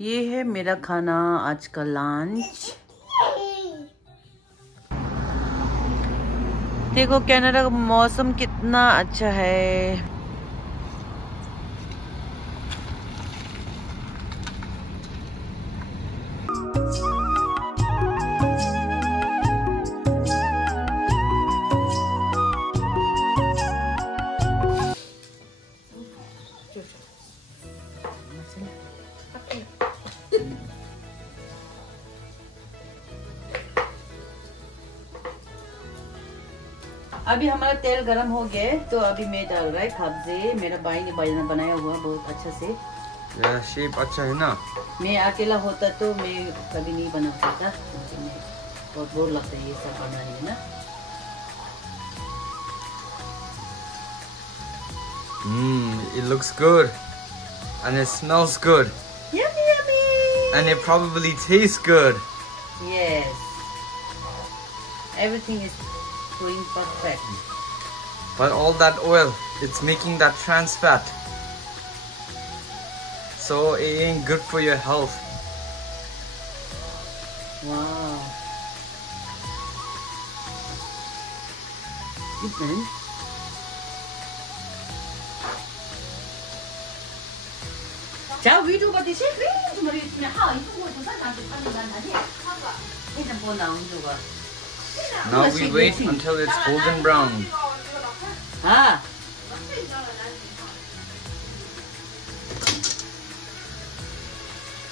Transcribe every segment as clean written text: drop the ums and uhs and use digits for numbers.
ये है मेरा खाना आज का लंच। देखो कनाडा का मौसम कितना अच्छा है। अभी हमारा तेल गरम हो गया है तो अभी मैं डाल रहा है सब्जी। मेरा भाई ने बनाया हुआ बहुत अच्छा से। शेप अच्छा है ना। मैं अकेला होता तो मैं कभी नहीं बना पाता, बहुत बोर लगता है ये सब बनाने में ना। It looks good and it smells good. Yummy, yummy. And it probably tastes good. Yes. Everything is going perfect. But all that oil, it's making that trans fat. So it ain't good for your health. Wow. Good man. 자, 위로 받으시? 위 머리 있으면 하 이거 뭐 누가 나한테 파는 건 아니야. 하가. 이제 뭐 나온 거가. Now we wait until it's golden brown. 아.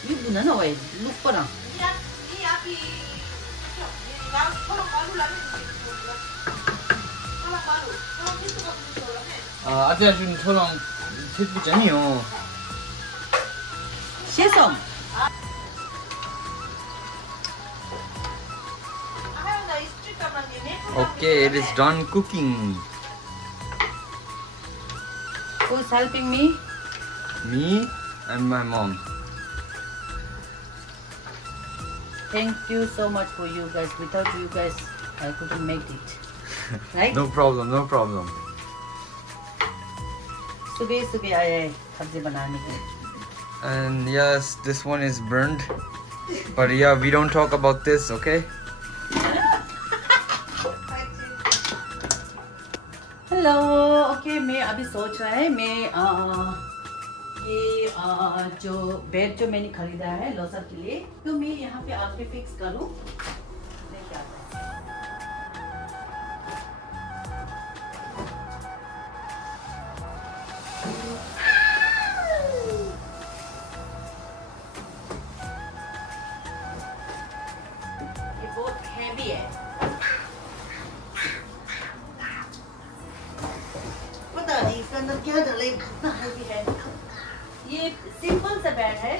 이거 나 나와요. 룩바랑. 아들 좀 저랑 thiết bị chani요. 세성. Okay, it is done cooking. Who's helping me? Me and my mom. Thank you so much for you guys. Without you guys, I couldn't make it. Right? No problem, no problem. सुबह आए हैं सब्जी बनाने के लिए। And yes, this one is burned. But yeah, we don't talk about this, okay? Hello, okay मैं अभी सोच रहा है मैं ये जो बेड जो मैंने खरीदा है लोसर के लिए, तो मैं यहाँ पे आके फिक्स करूँ। ये बहुत हैवी है। पता नहीं इसके अंदर क्या डाले, इतना हैवी है। ये सिंपल सा बेड है।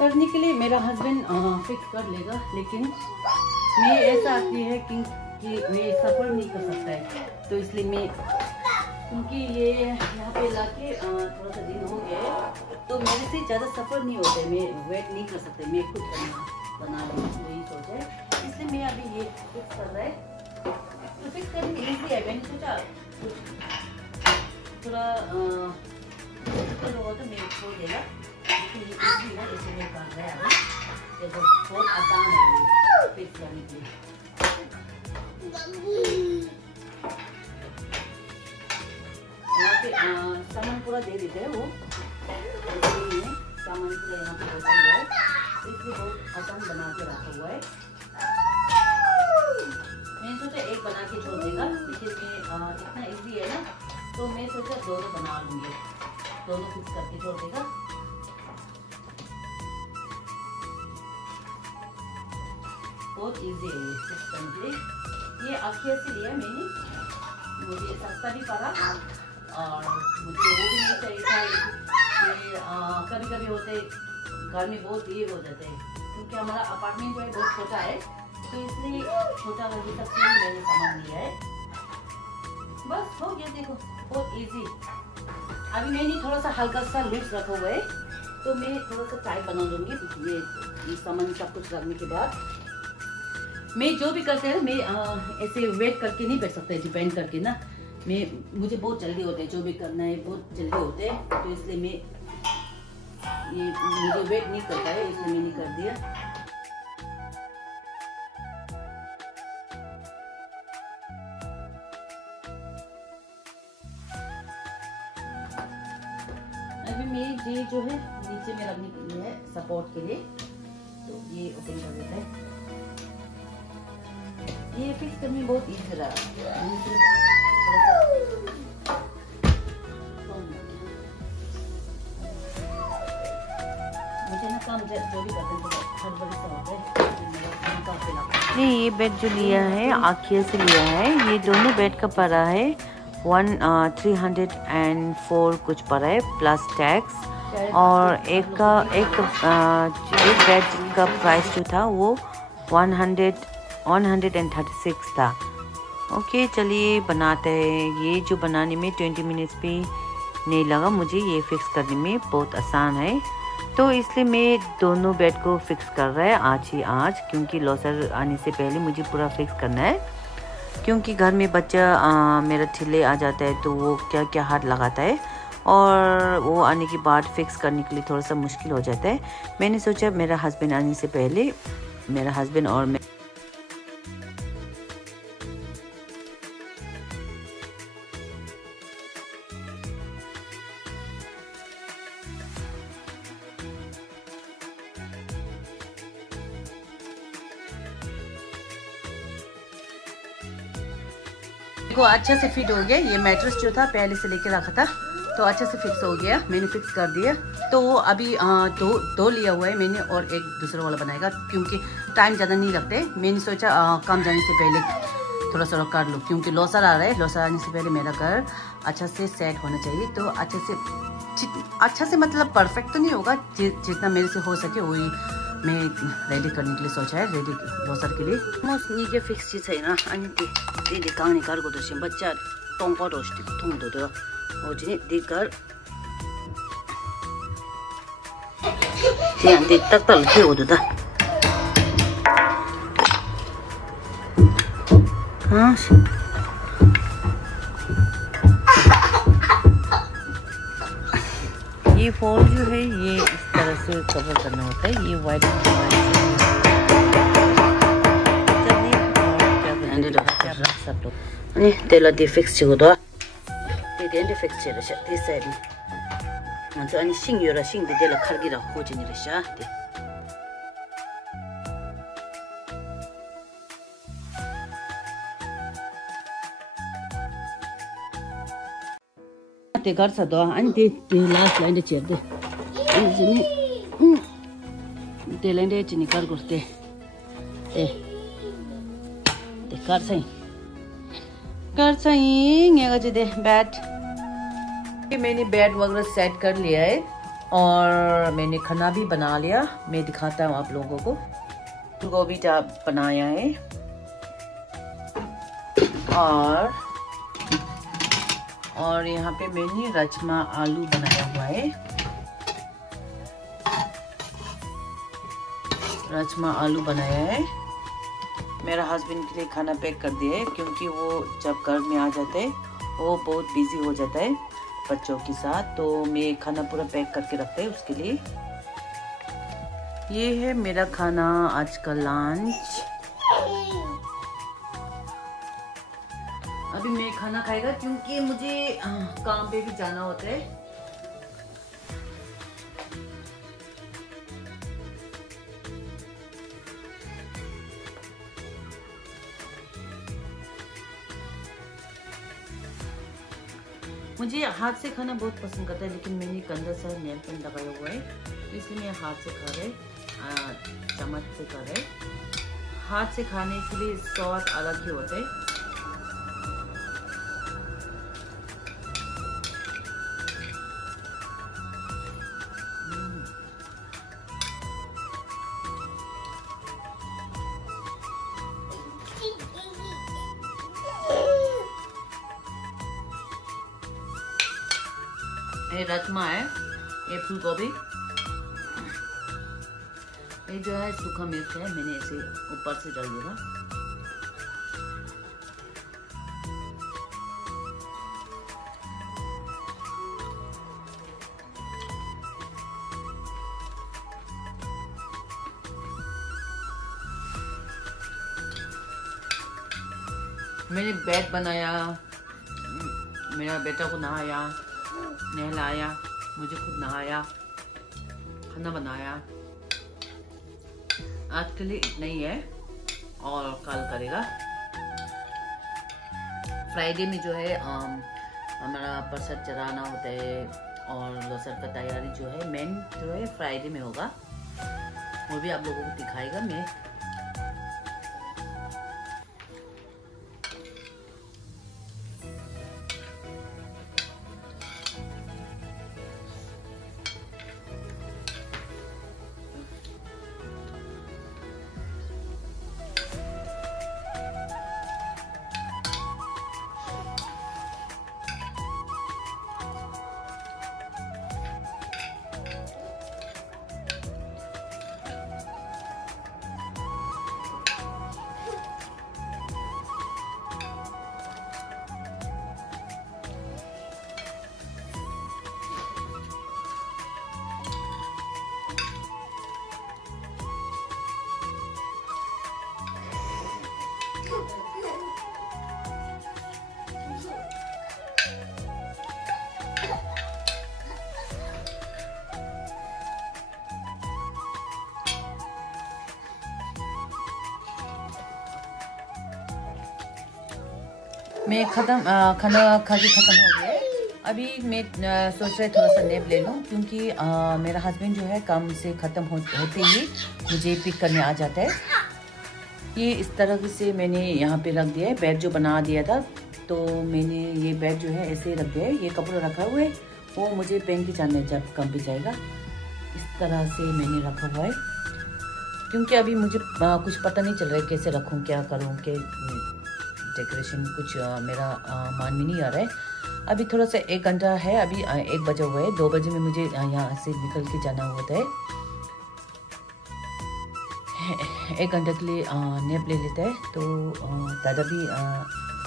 करने के लिए मेरा हस्बैंड फिक्स कर लेगा, लेकिन मैं ऐसा आती है कि मैं सफ़र नहीं कर सकता है, तो इसलिए मैं क्योंकि ये यहाँ पे लाके थोड़ा सा दिन हो गया है तो मेरे से ज़्यादा सफ़र नहीं होता है, मैं वेट नहीं कर सकता, मैं खुद बना लूँ, वही सोचा है, इसलिए मैं अभी ये फिक्स कर रहा है। तो फिक्स करने के ईजी है, मैंने सोचा थोड़ा होगा तो मैं छोड़ देगा, लेकिन ये इजी है इसलिए कर रहा है अभी। देखो बहुत आसान है ये फिक्स करने के लिए। यहाँ पे सामान पूरा दे देते हैं, वो सामान पूरा यहाँ पे रखा हुआ है, इसलिए बहुत आसान बना के रखा हुआ है। मैंने सोचा एक बना के छोड़ देगा, लेकिन मैं इतना इजी है ना, तो मैं सोचा दोनों बना लूँगी, दोनों फिक्स करके छोड़ देगा। बहुत इजी है ये फिक्स करने के लिए। ये अक्षय से लिया मैंने, मुझे सस्ता भी पड़ा और मुझे वो भी नहीं चाहिए था कि कभी कभी होते घर में बहुत ये हो जाते हैं, क्योंकि हमारा अपार्टमेंट जो है बहुत छोटा है, तो इसलिए छोटा वही सब चीज मैंने सामान लिया है। बस हो गया, देखो बहुत इजी। अभी मैंने थोड़ा सा हल्का सा लूज रखा हुआ है, तो मैं थोड़ा सा चाय बना लूंगी। ये सामान सब कुछ रखने के बाद मैं जो भी करते हैं, मैं ऐसे वेट करके नहीं बैठ सकते, डिपेंड करके ना। मुझे बहुत जल्दी होता है, जो भी करना है बहुत जल्दी होते हैं, तो इसलिए मैं मुझे वेट नहीं करता है, इसलिए मैंने कर दिया। अभी मैं ये जो है नीचे में रखने के लिए है, सपोर्ट के लिए, तो ये ओपन कर देता है। ये फिक्स करने बहुत इजी रहा। नहीं, ये बेड जो लिया है आखिर से लिया है। ये दोनों बेड का पड़ा है 304 कुछ पड़ा है प्लस टैक्स, और एक बेड का प्राइस जो था वो 136 था। ओके, चलिए बनाते हैं। ये जो बनाने में 20 मिनट्स भी नहीं लगा मुझे, ये फिक्स करने में बहुत आसान है, तो इसलिए मैं दोनों बेड को फिक्स कर रहा है आज, क्योंकि लॉसर आने से पहले मुझे पूरा फिक्स करना है। क्योंकि घर में बच्चा मेरा ठिल्ले आ जाता है, तो वो क्या क्या हाथ लगाता है, और वो आने के बाद फिक्स करने के लिए थोड़ा सा मुश्किल हो जाता है। मैंने सोचा मेरा हस्बैंड आने से पहले, मेरा हस्बैंड और मैं को अच्छे से फिट हो गया। ये मैट्रेस जो था पहले से लेके रखा था, तो अच्छे से फिक्स हो गया, मैंने फिक्स कर दिया। तो वो अभी दो लिया हुआ है मैंने, और एक दूसरा वाला बनाएगा, क्योंकि टाइम ज़्यादा नहीं लगते। मैंने सोचा काम जाने से पहले थोड़ा सा कर लूँ, क्योंकि लॉसर आ रहा है। लॉसर आने से पहले मेरा घर अच्छा से सेट होना चाहिए, तो अच्छा से मतलब परफेक्ट तो नहीं होगा, जितना मेरे से हो सके वही मैं रेडी करने के लिए सोचा है, रेडी लॉसर के लिए। नीचे फिक्स चीज है ना, दे गाने कर को तो बच्चा टोंग पर रोस्टी टोंग दो दो और जिने देकर ये तक तल के हो दो हाँ। ये फॉल जो है ये इस तरह से कवर करना होता है। ये वाइट 아니, 데라 디픽스거든. 데데 픽스를 셔. 디사이드. 먼저 아니 싱유라 싱데 데라 칼기라 호진이라 셔. 데 가르사도 아니 데 라스 라인데 쳇데. 이제니 데 라인데 지니 가르고데. 데 가르사이 कर सही दे बेड। मैंने बेड वगैरह सेट कर लिया है, और मैंने खाना भी बना लिया। मैं दिखाता हूँ आप लोगों को। गोभी बनाया है, और यहाँ पे मैंने राजमा आलू बनाया हुआ है। राजमा आलू बनाया है। मेरा हस्बैंड के लिए खाना पैक कर दिया है, क्योंकि वो जब घर में आ जाते हैं वो बहुत बिजी हो जाता है बच्चों के साथ, तो मैं खाना पूरा पैक करके रखते हैं उसके लिए। ये है मेरा खाना आज का लंच। अभी मैं खाना खाएगा, क्योंकि मुझे काम पे भी जाना होता है। मुझे हाथ से खाना बहुत पसंद करता है, लेकिन मैंने गंदा सा नेल पेंट लगाया हुआ है, तो इसलिए मैं हाथ से खा रहे, चम्मच से खा रहे। हाथ से खाने के लिए स्वाद अलग ही होता है। ये राजमा है, ये फूल गोभी, ये जो है सूखा मिर्च है, मैंने इसे ऊपर से डाल दिया। मैंने बेड बनाया, मेरा बेटा को नहाया, नहलाया, मुझे खुद नहाया, खाना बनाया। आज के लिए इतना ही है और कल करेगा। फ्राइडे में जो है हमारा प्रसाद चढ़ाना होता है और लौसर का तैयारी जो है मेन जो है फ्राइडे में होगा, वो भी आप लोगों को दिखाएगा मैं। मैं खाना खा के ख़त्म हो गया। अभी मैं सोच रही थोड़ा सा नैप ले लूँ, क्योंकि मेरा हस्बैंड जो है काम से ख़त्म होते ही मुझे पिक करने आ जाता है। ये इस तरह से मैंने यहाँ पे रख दिया है, बेड जो बना दिया था, तो मैंने ये बेड जो है ऐसे ही रख दिया है। ये कपड़ा रखा हुआ है, वो मुझे पहन के जाना है जब काम पे जाएगा। इस तरह से मैंने रखा हुआ है, क्योंकि अभी मुझे कुछ पता नहीं चल रहा है कैसे रखूँ, क्या करूँ, क्या डेकोरेशन कुछ मेरा मान में नहीं आ रहा है। अभी थोड़ा सा 1 घंटा है, अभी 1 बजा हुआ है, 2 बजे में मुझे यहाँ से निकल के जाना होता है। 1 घंटे के लिए नैप ले लेता है, तो दादा भी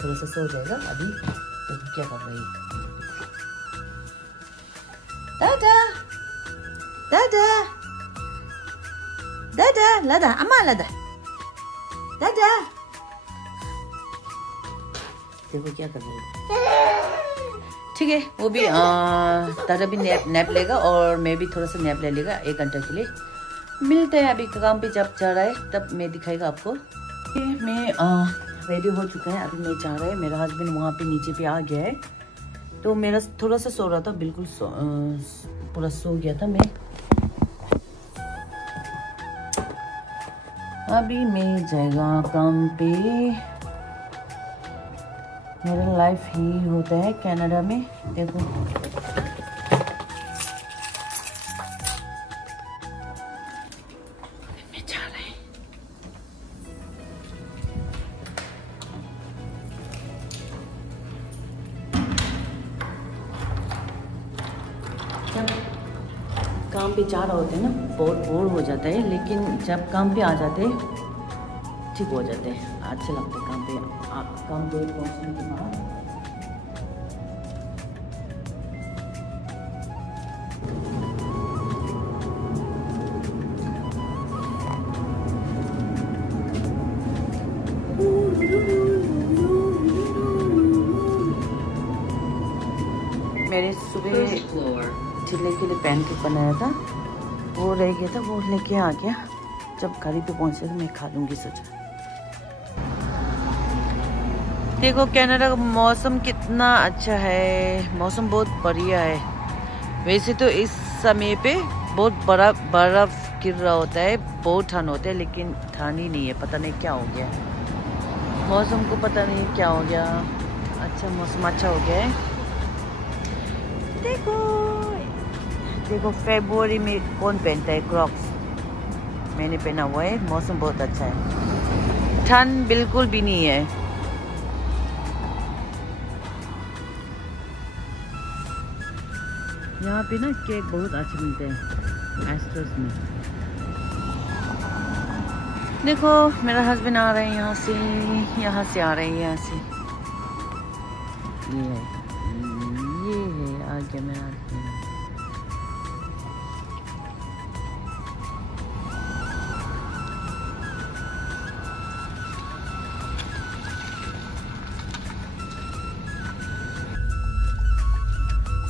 थोड़ा सा सो जाएगा। अभी तो क्या कर रही है दादा दादा दादा लादा अम्मा लादा दादा, देखो क्या कर रही है। ठीक है, वो भी दादा भी नैप लेगा और मैं भी थोड़ा सा नैप ले लेगा 1 घंटे के लिए। मिलते हैं अभी काम पे जब जा रहा है तब मैं दिखाएगा आपको। मैं रेडी हो चुका है, अभी मैं जा रहा है। मेरा हस्बैंड वहाँ पे नीचे पे आ गया है, तो मेरा थोड़ा सा सो रहा था, बिल्कुल पूरा सो गया था मैं। अभी मैं जाएगा काम पे। मेरा लाइफ ही होता है कनाडा में, देखो मैं जा रहा है। जब काम पे जा रहा होता है ना, बहुत बोर हो जाता है, लेकिन जब काम पे आ जाते हैं ठीक हो जाते हैं, अच्छे लगते हैं काम पे पहुंचने के बाद। मेरे सुबह चिल्ले के लिए पैनकेक बनाया था, वो रह गया था, वो लेके आ गया। जब गाड़ी पे पहुंचे तो मैं खा लूंगी सोचा। देखो कनाडा का मौसम कितना अच्छा है, मौसम बहुत बढ़िया है। वैसे तो इस समय पे बहुत बड़ा बर्फ गिर रहा होता है, बहुत ठंड होता है, लेकिन ठंड ही नहीं है, पता नहीं क्या हो गया मौसम को, पता नहीं क्या हो गया। अच्छा मौसम अच्छा हो गया है। देखो देखो फरवरी में कौन पहनता है क्रॉक्स, मैंने पहना हुआ है। मौसम बहुत अच्छा है, ठंड बिल्कुल भी नहीं है। यहाँ पे ना केक बहुत अच्छे मिलते हैं एस्ट्रोस में। देखो मेरा हस्बैंड आ रहे हैं यहाँ से आ रहे हैं यहाँ से। ये है आगे मेरा हस्बैंड।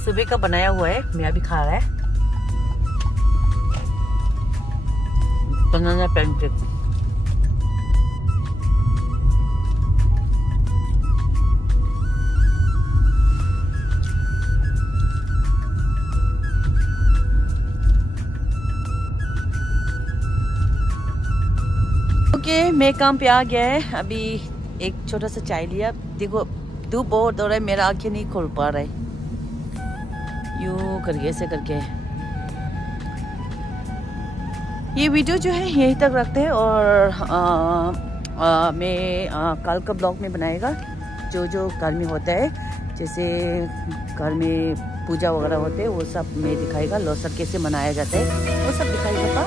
सुबह का बनाया हुआ है, मैं अभी खा रहा है बनाना पैनकेक। ओके, मैं काम पे आ गया है। अभी एक छोटा सा चाय लिया। देखो धूप बहुत हो रहा है, मेरा आंखें नहीं खोल पा रहा है, यूं करके ऐसे करके। ये वीडियो जो है यहीं तक रखते हैं और मैं कल का ब्लॉग में बनाएगा जो घर में होता है, जैसे घर में पूजा वगैरह होते हैं वो सब मैं दिखाएगा। लोसर कैसे मनाया जाता है वो सब दिखाएगा।